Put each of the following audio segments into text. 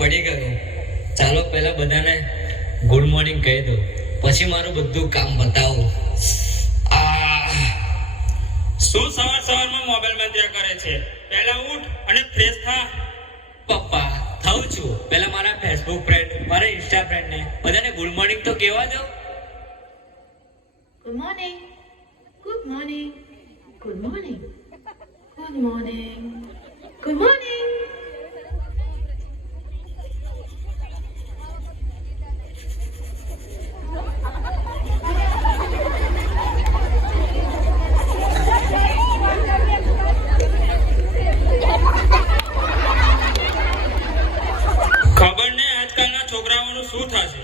પડી ગયો. ચાલો પહેલા બધાને ગુડ મોર્નિંગ કહી દો, પછી મારું બધું કામ બતાવો. શું સવારમાં મોબાઈલમાં ત્યાં કરે છે? પહેલા ઉઠ અને ફ્રેશ થા. પપ્પા થાઉં છું. પહેલા મારા ફેસબુક ફ્રેન્ડ, મારા ઇન્સ્ટા ફ્રેન્ડ ને બધાને ગુડ મોર્નિંગ તો કહેવા દો. Good morning. Good morning. Good morning. Good morning. Good morning. ખબર ને આજકાલના છોકરાઓનું શું થશે?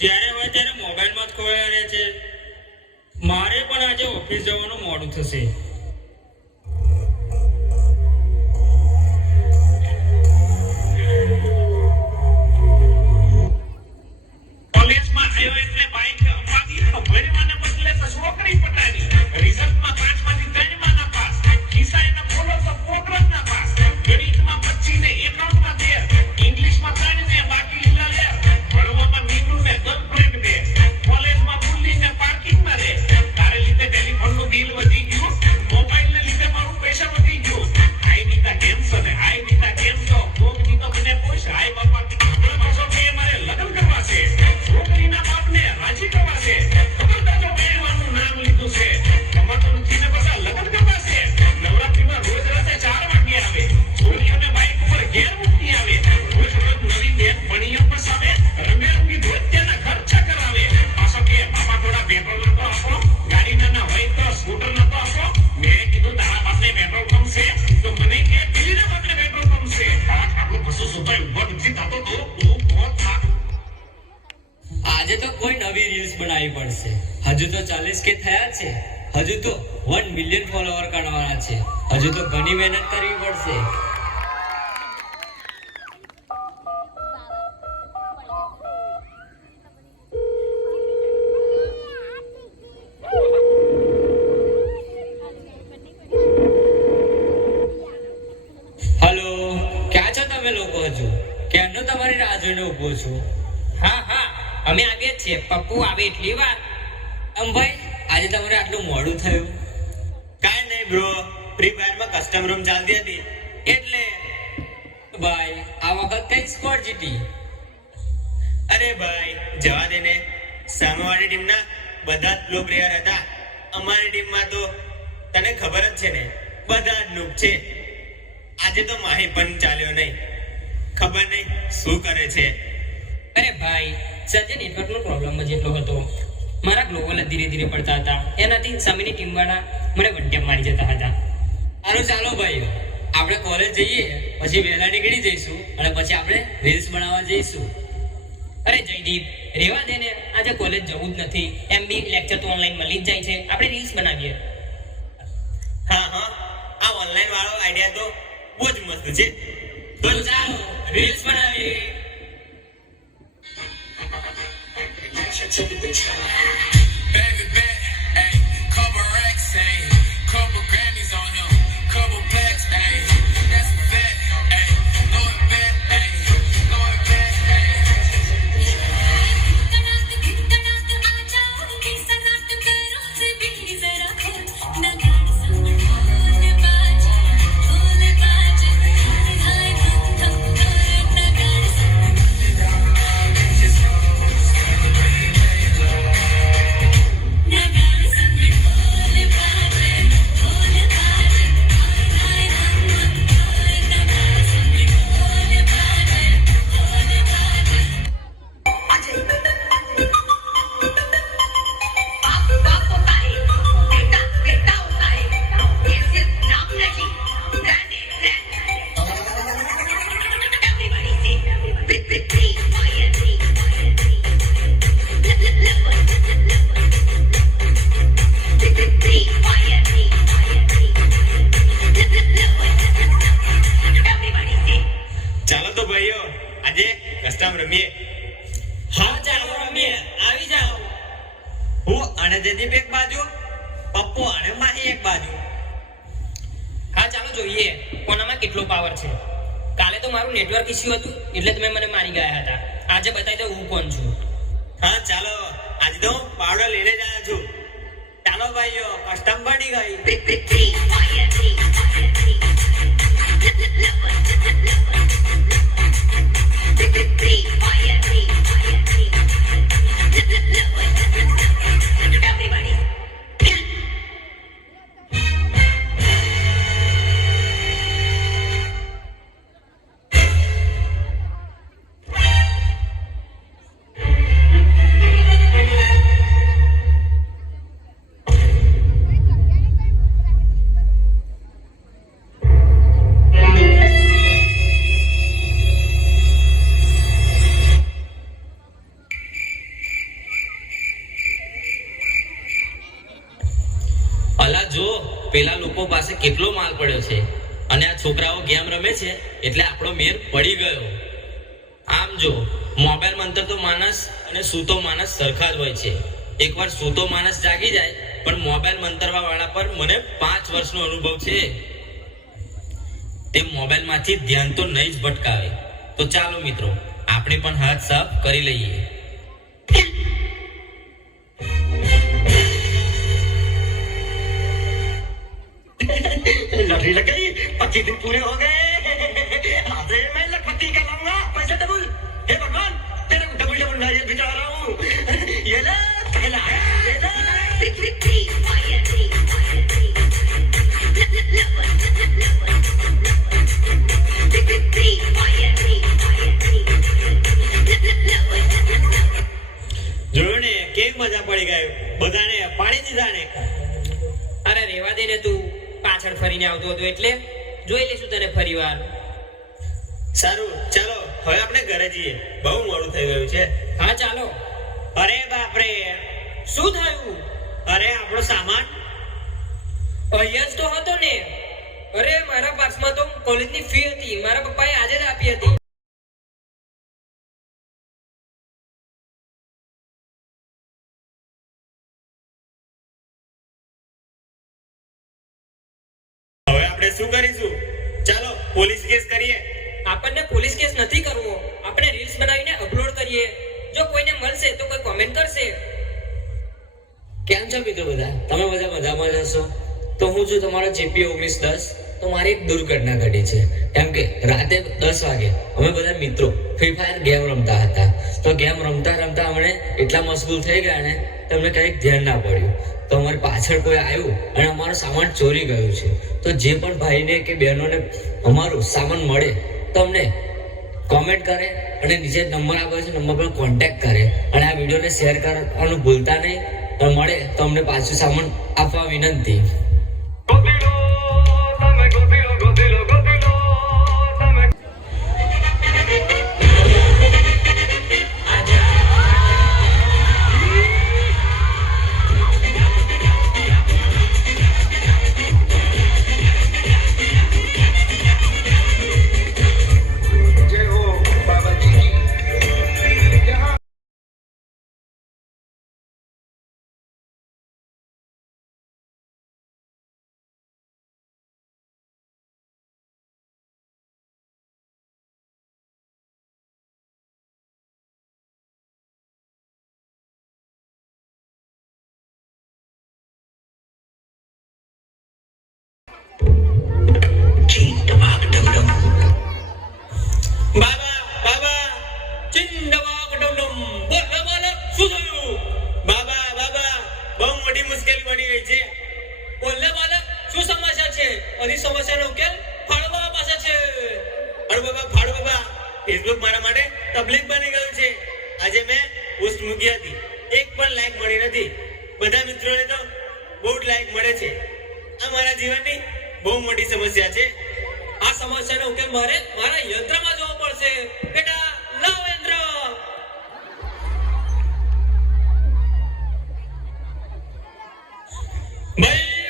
જ્યારે હોય ત્યારે મોબાઈલમાં જ ખોવાયા રહે છે. મારે પણ આજે ઓફિસ જવાનું મોડું થશે. કોલેજમાં આવ્યો એટલે બાઈક અપાવી તો ભણવાને બદલે તો છોકરી પટાવી. રિઝલ્ટમાં 5 માંથી 3 માં નાપાસ. ખિસ્સા એના બોલો તો પ્રોગ્રામ ના પાસ. ગણિતમાં 25 ને એકાઉન્ટમાં 13. ઇંગ્લિશમાં 3 ને બાકી લીલા લેર. ભણવામાં મીંડું ને ગર્લફ્રેન્ડ બે. કોલેજમાં બુલ્લી ને પાર્કિંગમાં રે. તારે લીધે ટેલિફોનનું બિલ વધી ગયું. મોબાઈલ ને લીધે મારું પૈસા વધી ગયું. આઈ નીતા કેમ છો ને આઈ નીતા કેમ છો? કોકની તો મને પૂછ. આઈ બાપા મારો કે મારે લગ્ન કરવા છે. છોકરીના બાપને રાજી કરવા છે. ખબરદાર જો પહેરવાનું નામ લીધું છે. કમાતો નથી ને પાછા લગ્ન કરવા છે. નવરાત્રીમાં રોજ રાતે 4 વાગે આવે. છોરીઓને બાઈક ઉપર ઘેર મૂકી આવે. રોજ રોજ નવી બેન ભણીઓ ફસાવે. રંગેરંગી ધોતિયાના ખર્ચા કરાવે. પાછો કે બાપા થોડા પેટ્રોલ નતો આપો. ગાડી ના હોય તો સ્કૂટર નતો આપો. મેં કીધું તારા બાપને પેટ્રોલ પંપ છે તો મને કે પેલીના બાપને પેટ્રોલ પંપ છે. આપણું કશું સુધાય ઉભો નથી થતો તો તું કોણ થા? આજે તો કોઈ નવી રીલ્સ બનાવવી પડશે. હજુ તો 40 કે થયા છે. હજુ તો 1 મિલિયન ફોલોવર કરવાના છે. હજુ તો ઘણી મહેનત કરવી પડશે. હલો, ક્યાં છો તમે લોકો? હજુ ક્યારનો તમારી રાહ જોઈને ઉભો છું. હા અમે આવીએ જ છીએ. પપ્પુ આવે એટલી વાર. ભાઈ આજે તમારે આટલું મોડું થયું? કાંઈ નહીં બ્રો, ફ્રી ફાયરમાં કસ્ટમ રૂમ ચાલતી હતી એટલે. ભાઈ આ વખત કઈ સ્કોર જીતી? અરે ભાઈ જવા દે ને. સામેવાળી ટીમના બધા જ લો પ્લેયર હતા. અમારી ટીમમાં તો તને ખબર જ છે ને, બધા જ નૂબ છે. આજે તો માહી પણ ચાલ્યો નહીં. ખબર નહીં શું કરે છે. અરે ભાઈ સજ્જે નેટવર્કનો પ્રોબ્લેમ જ એટલો હતો. મારા ગ્લોબલ ધીરે ધીરે પડતા હતા. એનાથી સામેની ટીમ વાળા મને વંટેપ મારી જતા હતા. ચાલો ભાઈ આપણે કોલેજ જઈએ, પછી વહેલા નીકળી જઈશું અને પછી આપણે રીલ્સ બનાવવા જઈશું. અરે જયદીપ રેવા દે ને, આજે કોલેજ જવું જ નથી. એમ બી લેક્ચર તો ઓનલાઈન મળી જ જાય છે. આપણે રીલ્સ બનાવીએ. હા આ ઓનલાઈન વાળો આઈડિયા તો બહુ જ મસ્ત છે. તો ચાલો રીલ્સ બનાવીએ. Baby bet, ayy, couple racks, ayy, couple Grammys on him, couple plaques, ayy, that's a bet, ayy, Lord bet, ayy, Lord bet, ayy. ચાલો તો ભાઈઓ આજે કસ્ટમ રમીએ. હા ચાલો રમીએ, આવી જાઓ. હું અને જયદીપ એક બાજુ, પપ્પુ અને માહી એક બાજુ. હા ચાલો જોઈએ કોનામાં કેટલો પાવર છે. કાલે કાલે તો મારું નેટવર્ક ઇસ્યુ હતું એટલે તમે મને મારી ગયા હતા. આજે બતાવી દઉં હું કોણ છું. હા ચાલો, આજે તો હું પાવડર લઈને જ આવ્યો છું. ચાલો ભાઈઓ, કસ્ટમ બની ગઈ. અલા જો, પેલા લોકો પાસે કેટલો માલ પડ્યો છે અને આ છોકરાઓ ગેમ રમે છે એટલે આપણો મેર પડી ગયો. આમ જો, મોબાઈલ મંતર તો માણસ અને સૂતો માણસ સરખા જ હોય છે. એકવાર સૂતો માણસ જાગી જાય, પણ મોબાઈલ મંતરવા વાળા પર મને 5 વર્ષનો અનુભવ છે. તે મોબાઈલમાંથી ધ્યાન તો નહીં જ ભટકાવે. તો ચાલો મિત્રો, આપણે પણ હાથ સાફ કરી લઈએ. लड़ी लग गई, 25 दिन पूरे हो गए। आज मैं लखपति का लाऊंगा पैसे डबल। हे भगवान, तेरे को डबल डबल नारियल भिजवा रहा हूँ। ये ले, पहला है, ये ले। જોયું ને કેવી મજા પડી ગઈ, બધાને પાડી દીધા ને. અરે રેવા દે ને, તું પાછળ ફરીને આવતો હતો એટલે જોઈ લેશું તને ફરીવાર. સારું ચાલો, હવે આપણે ઘરે જઈએ, બહુ મોડું થઈ ગયું છે. હા ચાલો. અરે બાપરે, શું થયું? અરે આપણો સામાન. અહીંયા જ તો હતો ને. અરે મારા પાસમાં તો કોલેજની ફી હતી, મારા પપ્પાએ આજે જ આપી હતી. હવે આપણે શું કરીશું? ચાલો પોલીસ કેસ કરીએ. આપણને પોલીસ કેસ નથી કરવો, આપણે રીલ્સ બનાવીને અપલોડ કરીએ. જો કોઈને મળશે તો કોઈ કોમેન્ટ કરશે. કેમ છો મિત્રો બધા? તમે બધા મજામાં જ હશો? તો હું છું તમારો જેપી 1910. તો મારી એક દુર્ઘટના ઘટી છે. કેમ કે રાતે 10 વાગે અમે બધા મિત્રો ફ્રી ફાયર ગેમ રમતા હતા. તો ગેમ રમતા રમતા અમને એટલા મશગુલ થઈ ગયા ને તમને કંઈક ધ્યાન ના પડ્યું. તો અમારી પાછળ કોઈ આવ્યું અને અમારો સામાન ચોરી ગયું છે. તો જે પણ ભાઈને કે બહેનોને અમારું સામાન મળે તો અમને કોમેન્ટ કરે અને નીચે નંબર આપ્યો છે, નંબર પર કોન્ટેક્ટ કરે અને આ વિડીયોને શેર કરવાનું ભૂલતા નહીં. મળે તો અમને પાછું સામાન આપવા વિનંતી. બાબા બાબા, ચિંડવાક ડમડમ. બોલ ને બોલ, શું થયું? બાબા બાબા, બહુ મોટી મુશ્કેલી બની ગઈ છે. બોલ ને બાલક, શું સમસ્યા છે? બધી સમસ્યાનો ઉકેલ ફાળો બાબા પાસે છે. ફાડુ બાબા, ફેસબુક મારા માટે તકલીફ બની ગયું છે. આજે મેં પોસ્ટ મૂકી હતી, એક પણ લાઈક મળી નથી. બધા મિત્રોને તો બહુ જ લાઈક મળે છે. આ મારા જીવનની બહુ મોટી સમસ્યા છે. આ સમસ્યાનો ઉકેલ મારે મારા યંત્રમાં જોવો પડશે. બેટા લાવ યંત્ર.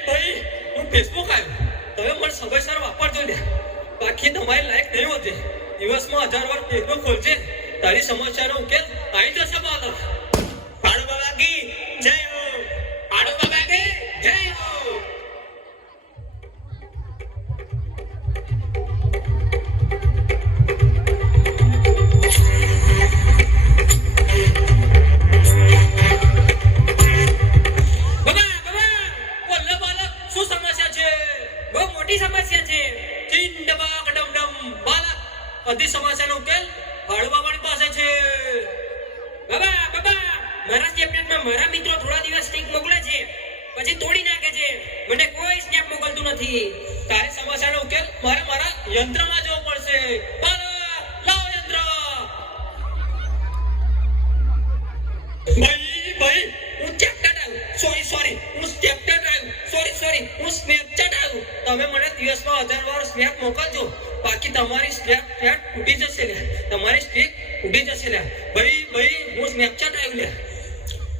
ભાઈ હું ફેસબુક આવ્યો, તમે મને સમયસર વાપરજો ને, બાકી તમારી લાયક નહીં હોતી. દિવસમાં 1000 વાર ફેસબુક ખોલજે, તારી સમસ્યાનો ઉકેલ આવી જશે. બાલક ફાડુ બાબા કી જય હો. આડો બાબા કે જય હો. પછી તોડી નાખે છે. મને કોઈ સ્નેપ મોકલતું નથી. તારી સમસ્યાનો ઉકેલ મારે મારા યંત્રમાં જોવો પડશે. બાલક, લાવો યંત્ર. ભાઈ હું ચેપ્ટેટ આવ્યું. સોરી હું સ્નેપચેટ આવ્યું. હું સ્નેપચેટ આવ્યું. તમે મને દિવસમાં 1000 વાર સ્નેપ મોકલજો, બાકી તમારી સ્નેપચેટ તૂટી જશે લે. તમારી સ્ટીક તૂટી જશે લે. ભાઈ હું સ્નેપચેટ આવ્યું લે.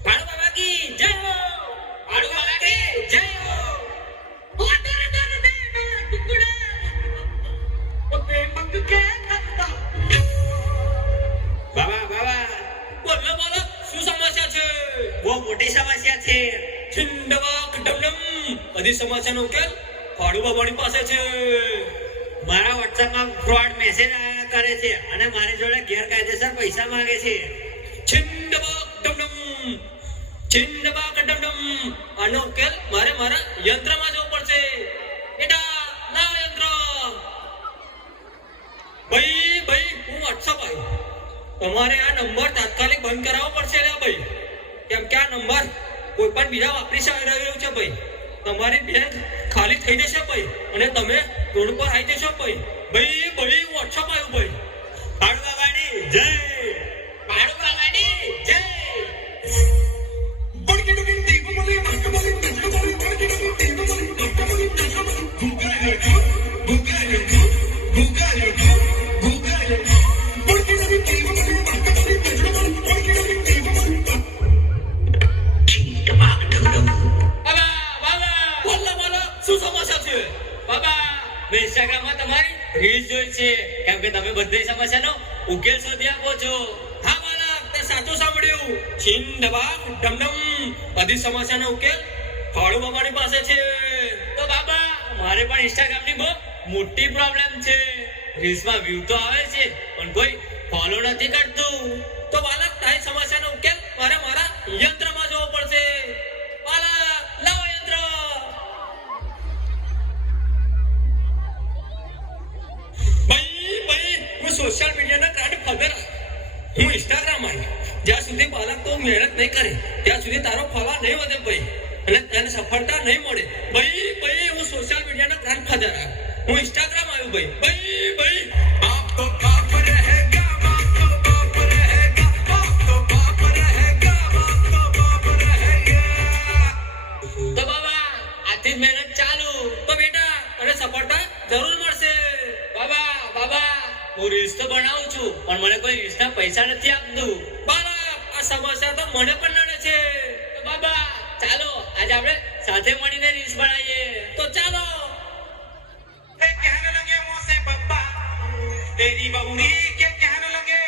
ભાડુ બાબા કી જય હો. ભાડુ બાબા કી જય હો. બાબા બોલો શું સમસ્યા છે? બહુ મોટી સમસ્યા છે. છિંડવાક ડમડમ. બધી સમસ્યાનો ઉકેલ ભાડુ બાબાની પાસે છે. મારા WhatsAppમાં ફ્રોડ મેસેજ આયા કરે છે અને મારી જોડે ગેરકાયદેસર પૈસા માંગે છે. છિંડવાક ડમડમ. આનો ઉકેલ મારે મારા યંત્રમાં જવું પડશે. બેટા લાવ યંત્ર. ભાઈ હું WhatsApp આવ્યો. તમારે આ નંબર તાત્કાલિક બંધ કરાવવો પડશે લે ભાઈ, કેમ કે આ નંબર કોઈ પણ બીજા વાપરી રહ્યો છે ભાઈ. તમારી બેંક ખાલી થઈ જશે ભાઈ અને તમે રોડ પર આવી જશો ભાઈ. ભાઈ હું WhatsApp આવ્યું ભાઈ. ભાડુ બાબાની જય. ભાડુ બાબાની જય. બોલો શું સમસ્યા છે? બાબા મેં ઇન્સ્ટાગ્રામમાં તમારી રીલ્સ જોઈ છે, કેમ કે તમે બધી સમસ્યાનો ઉકેલ શોધી આપો છો. હા બાળક, તે સાચું સાંભળ્યું. છિંડવાક ડમડમ. બધી સમસ્યાનો ઉકેલ ભાડુ બાબાની પાસે છે. તો બાબા મારે પણ ઇન્સ્ટાગ્રામની બહુ મોટી પ્રોબ્લેમ છે. રીલ્સમાં વ્યૂ તો આવે છે પણ કોઈ ફોલો નથી કરતું. તો બાળક, તારી સમસ્યાનો ઉકેલ મારે મારા યંત્રમાં જોવો પડશે. બાળક લાવો યંત્ર. ભાઈ હું સોશિયલ મીડિયાના ગ્રાન્ડ ફાધર. હું ઇન્સ્ટાગ્રામ આવ્યો. જ્યાં સુધી બાળક તો મહેનત નહીં કરે ત્યાં સુધી તારો ફાળા નહીં વધે ભાઈ, અને તને સફળતા નહીં મળે. ભાઈ હું સોશિયલ મીડિયાના ગ્રાન્ડ ફાધર આવ્યો. હું ઇન્સ્ટાગ્રામ આવ્યો ભાઈ. आपको बाप रहेगा, बाप तो बाप रहेगा, बाप तो बाप रहेगा, बाप तो बाप रहेगा. તો બાબા આજથી જ મહેનત ચાલુ. તો બેટા તને સફળતા જરૂર મળશે. બાબા હું રીલ્સ તો બનાવું છું પણ મને કોઈ રીલ્સના પૈસા નથી આપતું. બાળક, આ સમસ્યા તો મને પણ નડે છે. તો બાબા ચાલો આજે આપણે સાથે મળીને રીલ્સ બનાવીએ. તો ચાલો. कहने लगे मुंह से पप्पा, तेरी बहुरी के कहने लगे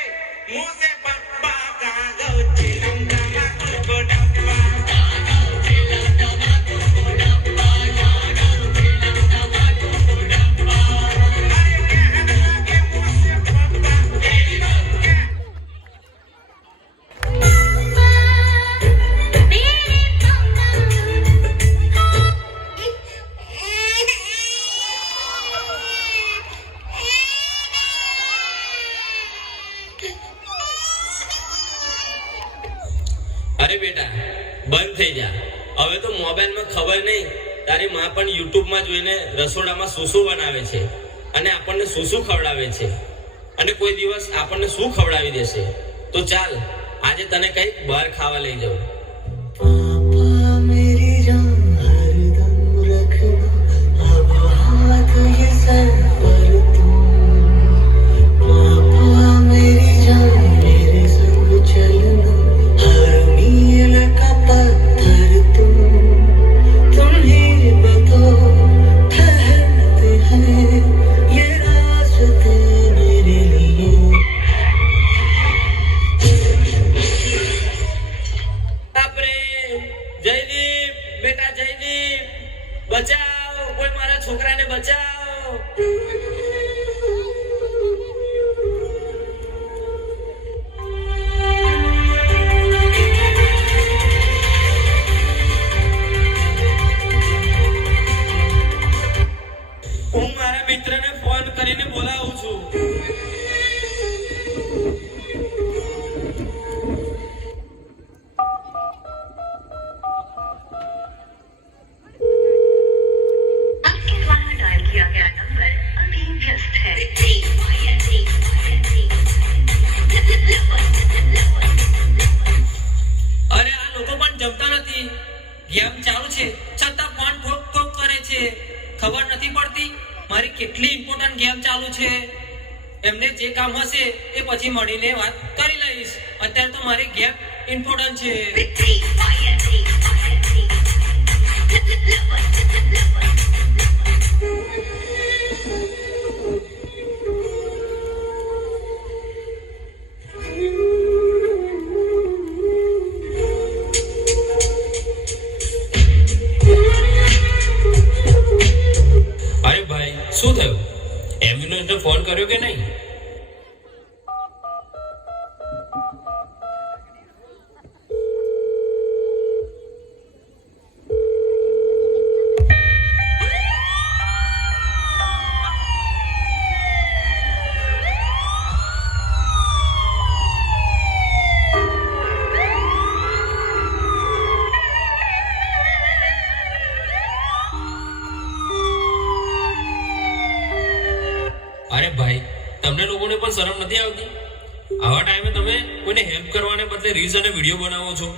मुंह से पप्पा, कहाँ गो चिलम डमा तुझको डब्बा, कहाँ गो चिलम डमा तुझको डब्बा, कहाँ गो चिलम डमा तुझको डब्बा. अरे कहने लगे मुंह से पप्पा, तेरी बहुरी. અરે બેટા બંધ થઈ જા. હવે તો મોબાઈલમાં ખબર નહીં તારી માં પણ યુટ્યુબમાં જોઈને રસોડામાં શું બનાવે છે અને આપણને શું ખવડાવે છે, અને કોઈ દિવસ આપણને શું ખવડાવી દેશે. તો ચાલ આજે તને કંઈક બહાર ખાવા લઈ જાઉં. पापा मेरी जान हरदम रखना, अब हाथ ये सर पर तुम. पापा मेरी जान मेरे संग चलना, हर मील का पत्थर तुम ही बताओ ठहरते हैं ये रास्ते मेरे लिए. બાપરે, જયદીપ બેટા, જયદીપ બચાવ, કોઈ મારા છોકરાને બચાવ. કેમ ચાલુ છે, એમને જે કામ હશે એ પછી મળીને વાત કરી લઈશ. અત્યારે તો મારી ગેમ ઇમ્પોર્ટન્ટ છે. અરે ભાઈ શું થયું? એમ્બ્યુલન્સને ફોન કર્યો કે નહીં? અરે ભાઈ, તમને લોકોને પણ શરમ નથી આવતી? આવા ટાઈમે તમે કોઈને હેલ્પ કરવાને બદલે રીલ્સ અને વિડીયો બનાવો છો.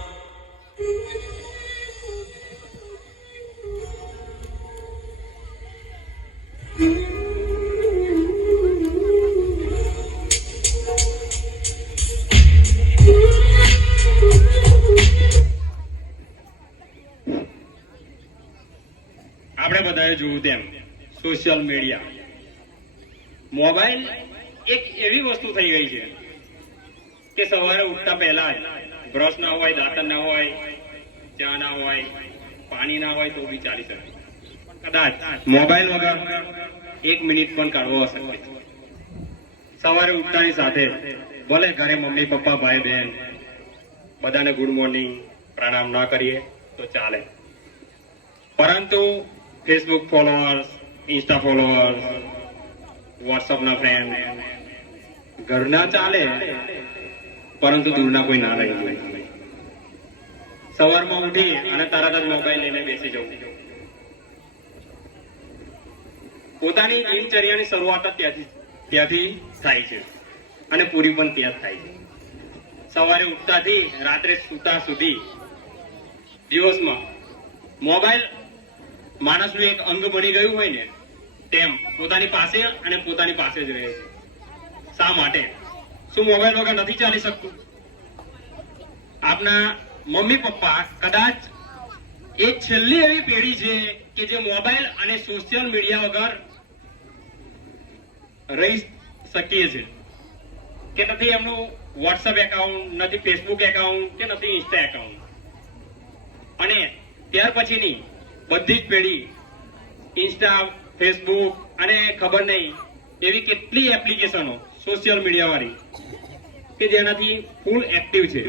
આપણે બધાએ જોયું તેમ સોશિયલ મીડિયા મોબાઈલ એક એવી વસ્તુ થઈ ગઈ છે કે સવારે ઉઠતા પહેલા જ બ્રશ ના હોય, દાંતણ ના હોય, ચા ના હોય, પાણી ના હોય તો બી ચાલી શકે. કદાચ મોબાઈલ વગર 1 મિનિટ પણ કાઢવો અશક્ય છે. સવારે ઉઠતાની સાથે ભલે ઘરે મમ્મી પપ્પા ભાઈ બહેન બધાને ગુડ મોર્નિંગ પ્રણામ ના કરીએ તો ચાલે, પરંતુ Facebook followers, Insta followers, WhatsApp ના ફ્રેન્ડ ઘરના ચાલે પરંતુ દૂરના કોઈ ના રહી જાય. સવારમાં ઉઠી અને તરત જ મોબાઈલ લઈને બેસી જવું. પોતાની દિનચર્યાની શરૂઆત જ ત્યાંથી થાય છે અને પૂરી પણ ત્યાં થાય છે. સવારે ઉઠતાથી રાત્રે સૂતા સુધી દિવસમાં મોબાઈલ માણસનું એક અંગ બની ગયું હોય ને તેમ પોતાની પાસે અને પોતાની પાસે જ રહે છે. શા માટે? શું મોબાઈલ વગર નથી ચાલી શકતું? આપના મમ્મી પપ્પા કદાચ એક છેલ્લી એવી પેઢી છે કે જે મોબાઈલ અને સોશિયલ મીડિયા વગર રહી શકીએ છે કે નથી એમનું વોટ્સઅપ એકાઉન્ટ, નથી ફેસબુક એકાઉન્ટ કે નથી ઇન્સ્ટા એકાઉન્ટ. અને ત્યાર પછીની બધી જ પેઢી ઇન્સ્ટા, ફેસબુક અને ખબર નહીં એવી કેટલી એપ્લિકેશનો સોશિયલ મીડિયા વાળી કે જેનાથી ફૂલ એક્ટિવ છે.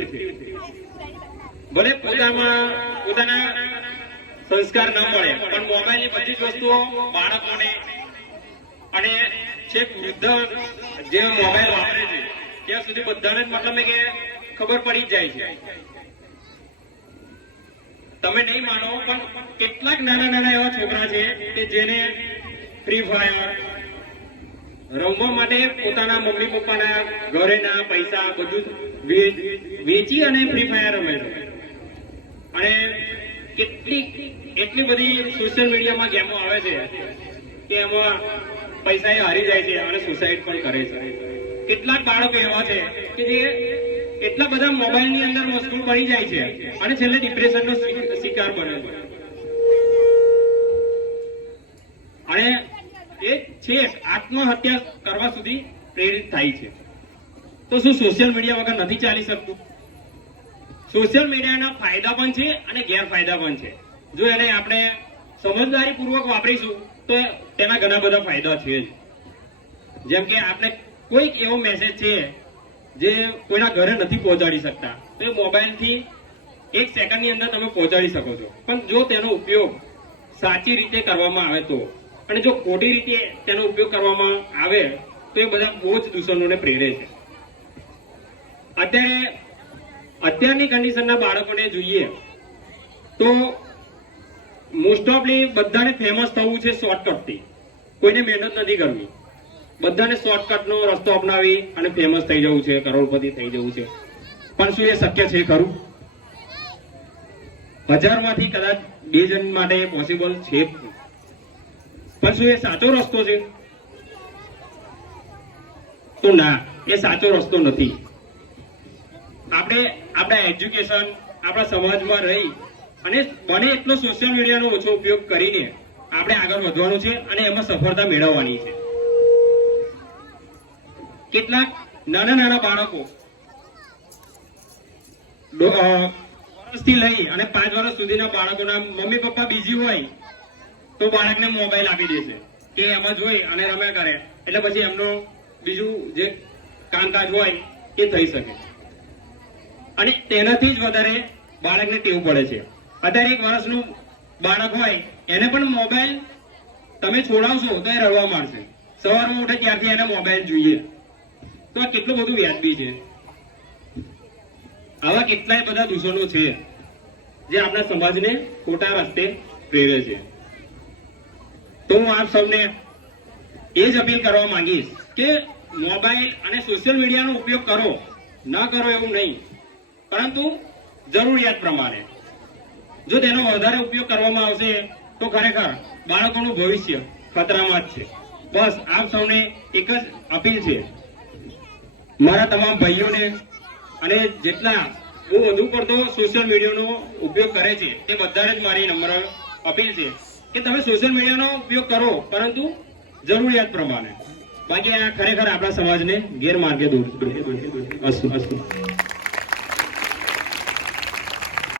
ભલે પોતાના સંસ્કાર ન મળે પણ મોબાઈલની બધી જ વસ્તુઓ બાળકોને અને છેક વૃદ્ધ જે મોબાઈલ વાપરે છે ત્યાં સુધી બધાને જ મતલબ કે ખબર પડી જ જાય છે. તમે નહીં માનો પણ કેટલાક નાના એવા છોકરા છે કે જેને ફ્રી ફાયર રમવા માટે પોતાના મમ્મી પપ્પાના ઘરેના પૈસા બધું વેચી અને ફ્રી ફાયર રમે છે. અને એટલી બધી સોશિયલ મીડિયામાં ગેમો આવે છે કે એમાં પૈસા એ હારી જાય છે અને સુસાઇડ પણ કરે છે. કેટલાક બાળકો એવા છે કે જે એટલા બધા મોબાઈલની અંદર મશગુલ પડી જાય છે અને છેલ્લે ડિપ્રેશનનો શિકાર બને છે. અને એ છે આત્મહત્યા કરવા સુધી પ્રેરિત થાય છે. તો શું સોશિયલ મીડિયા વગર નથી ચાલી શકતું? સોશિયલ મીડિયાના ફાયદા પણ છે અને ગેરફાયદા પણ છે. જો એને આપણે સમજદારીપૂર્વક વાપરીશું તો તેના ઘણા બધા ફાયદા છે જ. જેમ કે આપણે કોઈક એવો મેસેજ છે જે કોઈના ઘરે નથી પહોંચાડી શકતા તો એ મોબાઈલથી 1 સેકન્ડની અંદર તમે પહોંચાડી શકો છો. પણ જો તેનો ઉપયોગ સાચી રીતે કરવામાં આવે તો, અને જો ખોટી રીતે તેનો ઉપયોગ કરવામાં આવે તો એ બધા બહુ જ દૂષણોને પ્રેરે છે. અત્યારની કન્ડિશનના બાળકોને જોઈએ તો મોસ્ટ ઓફલી બધાને ફેમસ થવું છે શોર્ટકટથી. કોઈને મહેનત નથી કરવી, બધાને શોર્ટકટનો રસ્તો અપનાવી અને ફેમસ થઈ જવું છે, કરોડપતિ થઈ જવું છે. પણ શું એ શક્ય છે ખરું? 1000માંથી કદાચ 2 જણ માટે પોસિબલ છે, પણ શું એ સાચો રસ્તો છે? તો ના, એ સાચો રસ્તો નથી. આપણે આપણા એજ્યુકેશન, આપણા સમાજમાં રહી અને બને એટલો સોશિયલ મીડિયાનો ઓછો ઉપયોગ કરીને આપણે આગળ વધવાનું છે અને એમાં સફળતા મેળવવાની છે. કેટલાક નાના નાના બાળકો વર્ષથી લઈ અને 5 વર્ષ સુધીના બાળકોના મમ્મી પપ્પા બીજી હોય તો બાળકને મોબાઈલ આપી દેશે કે એમાં જોઈ અને રમ્યા કરે, એટલે પછી એમનો બીજું જે કામકાજ હોય એ થઈ શકે અને તેનાથી જ વધારે બાળકને ટેવ પડે છે. અત્યારે 1 વર્ષનું બાળક હોય એને પણ મોબાઈલ તમે છોડાવશો તો એ રડવા માંડશે. સવારમાં ઉઠે ત્યારથી એને મોબાઈલ જોઈએ. તો આ કેટલું બધું વ્યાજબી છે. આવા કેટલાય બધા દૂષણો છે જે આપણા સમાજને ખોટા રસ્તે પ્રેરે છે. તો હું આપ સૌને એ જ અપીલ કરવા માંગીશ કે મોબાઈલ અને સોશિયલ મીડિયાનો ઉપયોગ કરો, ન કરો એવું નહીં, પરંતુ જરૂરિયાત પ્રમાણે. જો તેનો વધારે ઉપયોગ કરવામાં આવશે તો ખરેખર બાળકોનું ભવિષ્ય ખતરામાં જ છે. બસ આપ સૌને એક જ અપીલ છે, મારા તમામ ભાઈઓને અને જેટલા બહુ વધુ પડતો સોશિયલ મીડિયાનો ઉપયોગ કરે છે તે બધાને જ મારી નમ્ર અપીલ છે કે તમે સોશિયલ મીડિયાનો ઉપયોગ કરો, પરંતુ જરૂરિયાત પ્રમાણે. બાકી આ ખરેખર આપણા સમાજને ગેરમાર્ગે દોરશે. અસ્તુ.